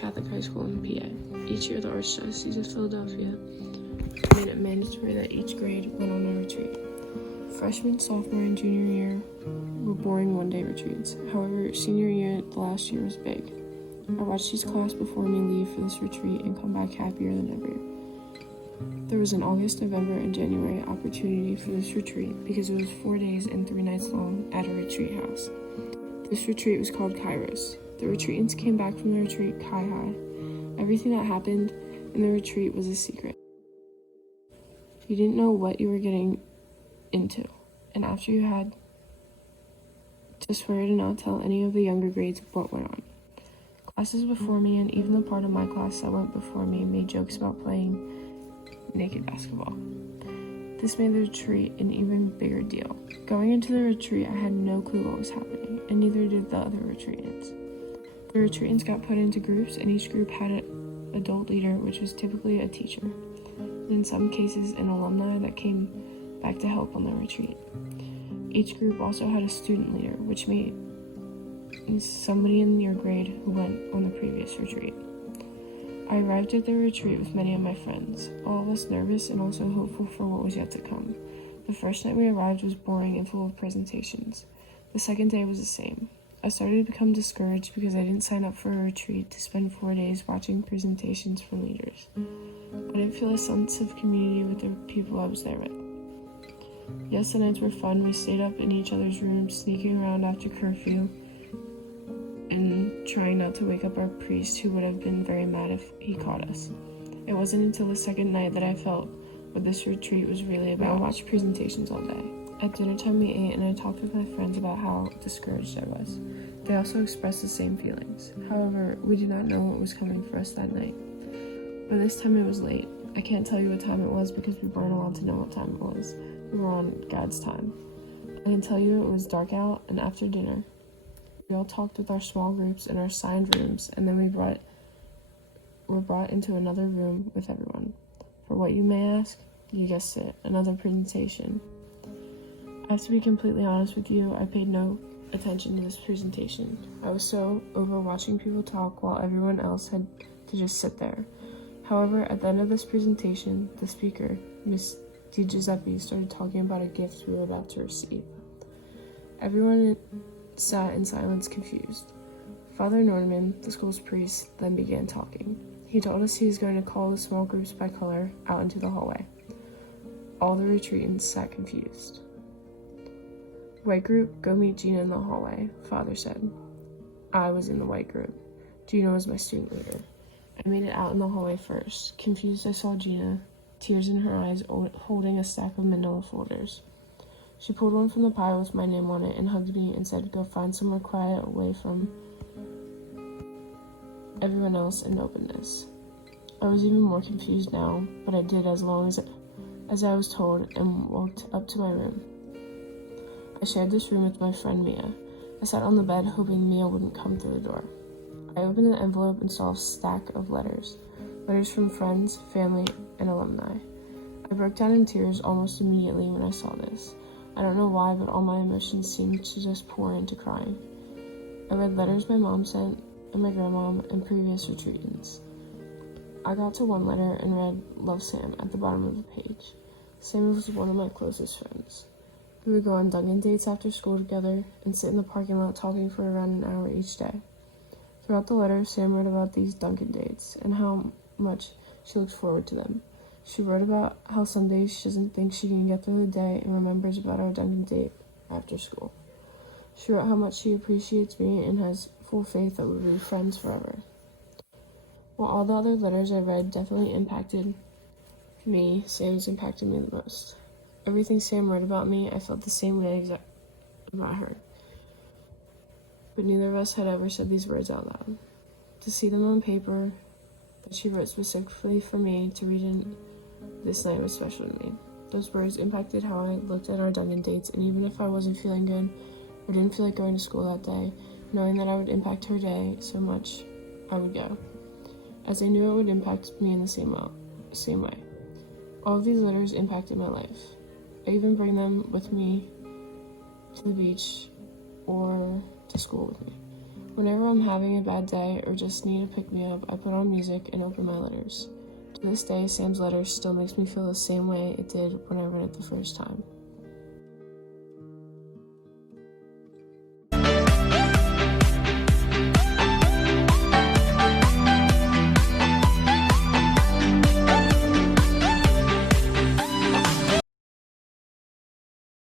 Catholic high school in PA. Each year, the Archdiocese of Philadelphia made it mandatory that each grade went on a retreat. Freshman, sophomore, and junior year were boring one-day retreats. However, senior year, the last year, was big. I watched each class before me leave for this retreat and come back happier than ever. There was an August, November, and January opportunity for this retreat because it was 4 days and 3 nights long at a retreat house. This retreat was called Kairos. The retreatants came back from the retreat Kai High. Everything that happened in the retreat was a secret. You didn't know what you were getting into, and after you had to swear to not tell any of the younger grades what went on. Classes before me and even the part of my class that went before me made jokes about playing naked basketball. This made the retreat an even bigger deal. Going into the retreat, I had no clue what was happening, and neither did the other retreatants. The retreatants got put into groups, and each group had an adult leader, which was typically a teacher, and in some cases an alumni that came back to help on the retreat. Each group also had a student leader, which made somebody in your grade who went on the previous retreat. I arrived at the retreat with many of my friends, all of us nervous and also hopeful for what was yet to come. The first night we arrived was boring and full of presentations. The second day was the same. I started to become discouraged because I didn't sign up for a retreat to spend 4 days watching presentations from leaders. I didn't feel a sense of community with the people I was there with. Yes, the nights were fun. We stayed up in each other's rooms, sneaking around after curfew, and trying not to wake up our priest, who would have been very mad if he caught us. It wasn't until the second night that I felt what this retreat was really about. I watched presentations all day. At dinner time we ate, and I talked with my friends about how discouraged I was. They also expressed the same feelings. However, we did not know what was coming for us that night. By this time it was late. I can't tell you what time it was because we weren't allowed to know what time it was. We were on God's time. I can tell you it was dark out, and after dinner, we all talked with our small groups in our assigned rooms, and then we were brought into another room with everyone. For what you may ask, you guessed it, another presentation. I have to be completely honest with you, I paid no attention to this presentation. I was so over watching people talk while everyone else had to just sit there. However, at the end of this presentation, the speaker, Miss Di Giuseppe, started talking about a gift we were about to receive. Everyone sat in silence, confused. Father Norman, the school's priest, then began talking. He told us he was going to call the small groups by color out into the hallway. All the retreatants sat confused. White group, go meet Gina in the hallway, Father said. I was in the white group. Gina was my student leader. I made it out in the hallway first. Confused, I saw Gina, tears in her eyes, holding a stack of manila folders. She pulled one from the pile with my name on it and hugged me and said, go find somewhere quiet away from everyone else and open this. I was even more confused now, but I did as long as I was told and walked up to my room. I shared this room with my friend Mia. I sat on the bed hoping Mia wouldn't come through the door. I opened the envelope and saw a stack of letters from friends, family, and alumni. I broke down in tears almost immediately when I saw this. I don't know why, but all my emotions seemed to just pour into crying. I read letters my mom sent, and my grandmom, and previous retreatants. I got to one letter and read, Love Sam, at the bottom of the page. Sam was one of my closest friends. We would go on Dunkin' dates after school together and sit in the parking lot talking for around an hour each day. Throughout the letter, Sam wrote about these Dunkin' dates and how much she looked forward to them. She wrote about how some days she doesn't think she can get through the day and remembers about our Dunkin' date after school. She wrote how much she appreciates me and has full faith that we'll be friends forever. While all the other letters I read definitely impacted me, Sam's impacted me the most. Everything Sam wrote about me, I felt the same way about her. But neither of us had ever said these words out loud. To see them on paper that she wrote specifically for me to read in this night was special to me. Those words impacted how I looked at our Dunkin' dates, and even if I wasn't feeling good or didn't feel like going to school that day, knowing that I would impact her day so much, I would go, as I knew it would impact me in the same way. All of these letters impacted my life. I even bring them with me to the beach or to school with me. Whenever I'm having a bad day or just need to pick me up, I put on music and open my letters. To this day, Sam's letters still makes me feel the same way it did when I read it the first time.